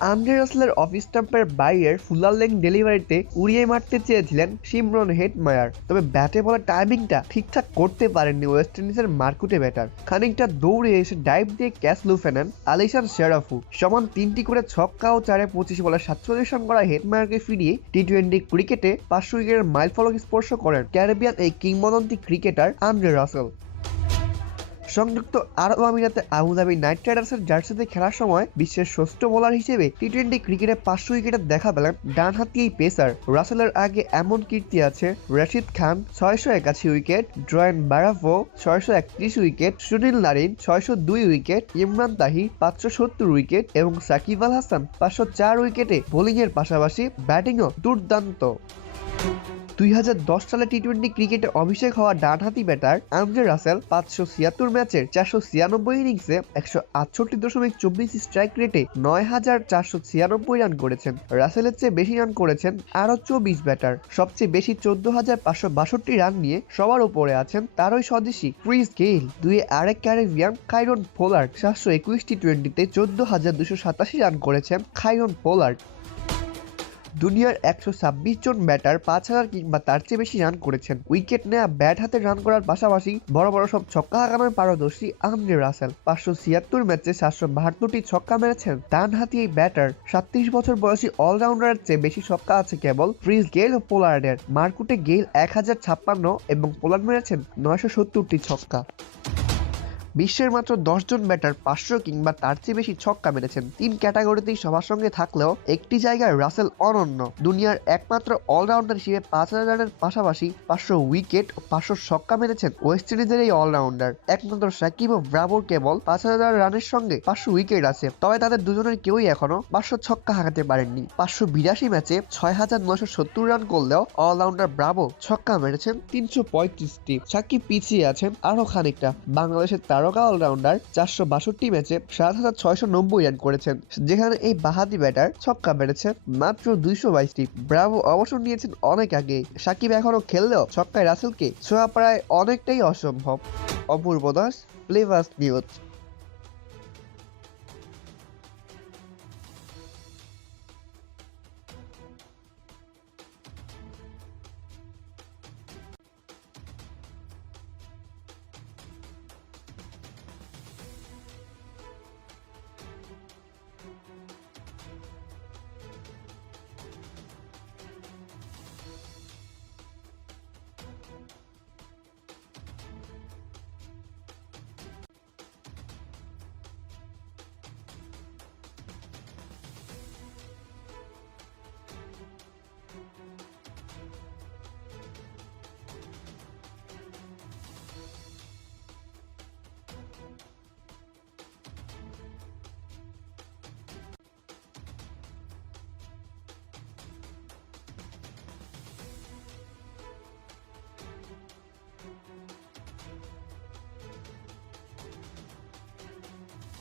Andre রাসেলের of স্টাম্পের বাইরের fuller লেং ডেলিভারিতে উড়িয়ে মারতে চেয়েছিলেন সিমরন হেডমায়ার তবে ব্যাটে বলা টাইমিংটা ঠিকঠাক করতে পারেননি ওয়েস্ট ইন্ডিজের মার্কুটে ব্যাটার। খানিকটা দৌড়ে এসে ডাইভ দিয়ে ক্যাচ লুফে নেন আলিশান শেরাফু। সমান তিনটি করে ছক্কা ও চারে পঁচিশ বলে সাতচল্লিশ রান করা হেডমায়ারকে ফিরিয়ে টি টোয়েন্টি ক্রিকেটে পাঁচশো উইকেটের মাইল ফলক স্পর্শ করেন ক্যারিবিয়ান এই কিংবদন্তি ক্রিকেটার আন্দ্রে রাসেল। সংযুক্ত আরব আমিরাতে আবুধাবি নাইট রাইডার্সের জার্সিতে খেলার সময় বিশ্বের ষষ্ঠ বোলার হিসেবে টি টোয়েন্টি ক্রিকেটে পাঁচশো উইকেটের দেখা পেলেন ডানহাতি এই পেসার। রাসেলের আগে এমন কীর্তি আছে, রশিদ খান ছয়শো একাশি উইকেট, ড্রয়েন বারাফো ছয়শো একত্রিশ উইকেট, সুনীল নারিন ছয়শো দুই উইকেট, ইমরান তাহি পাঁচশো সত্তর উইকেট এবং সাকিব আল হাসান পাঁচশো চার উইকেটে বোলিংয়ের পাশাপাশি ব্যাটিংও দুর্দান্ত। দুই হাজার দশ সালে টি টোয়েন্টি ক্রিকেটে অভিষেক হওয়া ডানহাতি ব্যাটার আন্দ্রে রাসেল পাঁচশো ছিয়াত্তর ম্যাচের চারশো ছিয়ানব্বই ইনিংসে একশো আটষট্টি দশমিক চব্বিশ স্ট্রাইক রেটে নয় হাজার চারশো ছিয়ানব্বই রান করেছেন। রাসেলের চেয়ে বেশি রান করেছেন আরও চব্বিশ ব্যাটার সবচেয়ে বেশি চোদ্দ হাজার পাঁচশো বাষট্টি রান নিয়ে সবার উপরে আছেন তারই স্বদেশী ক্রিস গেইল। দুই আরেক ক্যারিবিয়ান খাইরন পোলার্ড সাতশো একুশ টি টোয়েন্টিতে চোদ্দ হাজার দুশো সাতাশি রান করেছেন খাইরন পোলার্ড দুনিয়ার একশো ছাব্বিশ জন ব্যাটার পাঁচ হাজার কিংবা তার চেয়ে বেশি রান করেছেন। উইকেট নেওয়া ব্যাট হাতে রান করার পাশাপাশি বড় বড় সব ছক্কা হাঁকানোর পারদর্শী আন্দ্রে রাসেল। পাঁচশো ছিয়াত্তর ম্যাচে সাতশো বাহাত্তরটি ছক্কা মেরেছেন। ডান হাতি এই ব্যাটার সাতত্রিশ বছর বয়সী অলরাউন্ডারের চেয়ে বেশি ছক্কা আছে কেবল ক্রিস গেল ও পোলার্ডের। মার্কুটে গেল এক হাজার ছাপ্পান্ন এবং পোলার্ড মেরেছেন নয়শো সত্তরটি ছক্কা। বিশ্বের মাত্র দশজন ব্যাটার পাঁচশো কিংবা তার চেয়ে বেশি ছক্কা মেরেছেন। তিন ক্যাটাগরিতেই সবার সঙ্গে থাকলেও একটি জায়গায় রাসেল অনন্য। দুনিয়ার একমাত্র অলরাউন্ডার হিসেবে পাঁচ হাজার রানের পাশাপাশি পাঁচশো উইকেট ও পাঁচশো ছক্কা মেরেছেন ওয়েস্ট ইন্ডিজের এই অলরাউন্ডার। একমাত্র সাকিব ও ব্রাভোর কেবল পাঁচ হাজার রানের সঙ্গে পাঁচশো উইকেট আছে। তবে তাদের দুজনের কেউই এখনও পাঁচশো ছক্কা হাঁকাতে পারেননি। পাঁচশো বিরাশি ম্যাচে ছয় হাজার নয়শো সত্তর রান করলেও অলরাউন্ডার ব্রাভো ছক্কা মেরেছেন তিনশো পঁয়ত্রিশটি। সাকিব পিছিয়ে আছেন আরও খানিকটা। বাংলাদেশের তারকা অলরাউন্ডার চারশো বাষট্টি ম্যাচে সাত হাজার ছয়শো নব্বই রান করেছেন, যেখানে এই বাহাদি ব্যাটার ছক্কা মেরেছে মাত্র দুইশো বাইশটি। ব্রাভো অবসর নিয়েছেন অনেক আগে সাকিব এখনও খেললেও ছক্কায় রাসেলকে ছোঁয়া প্রায় অনেকটাই অসম্ভব। অপূর্ব দাস প্লেভাস নিউজ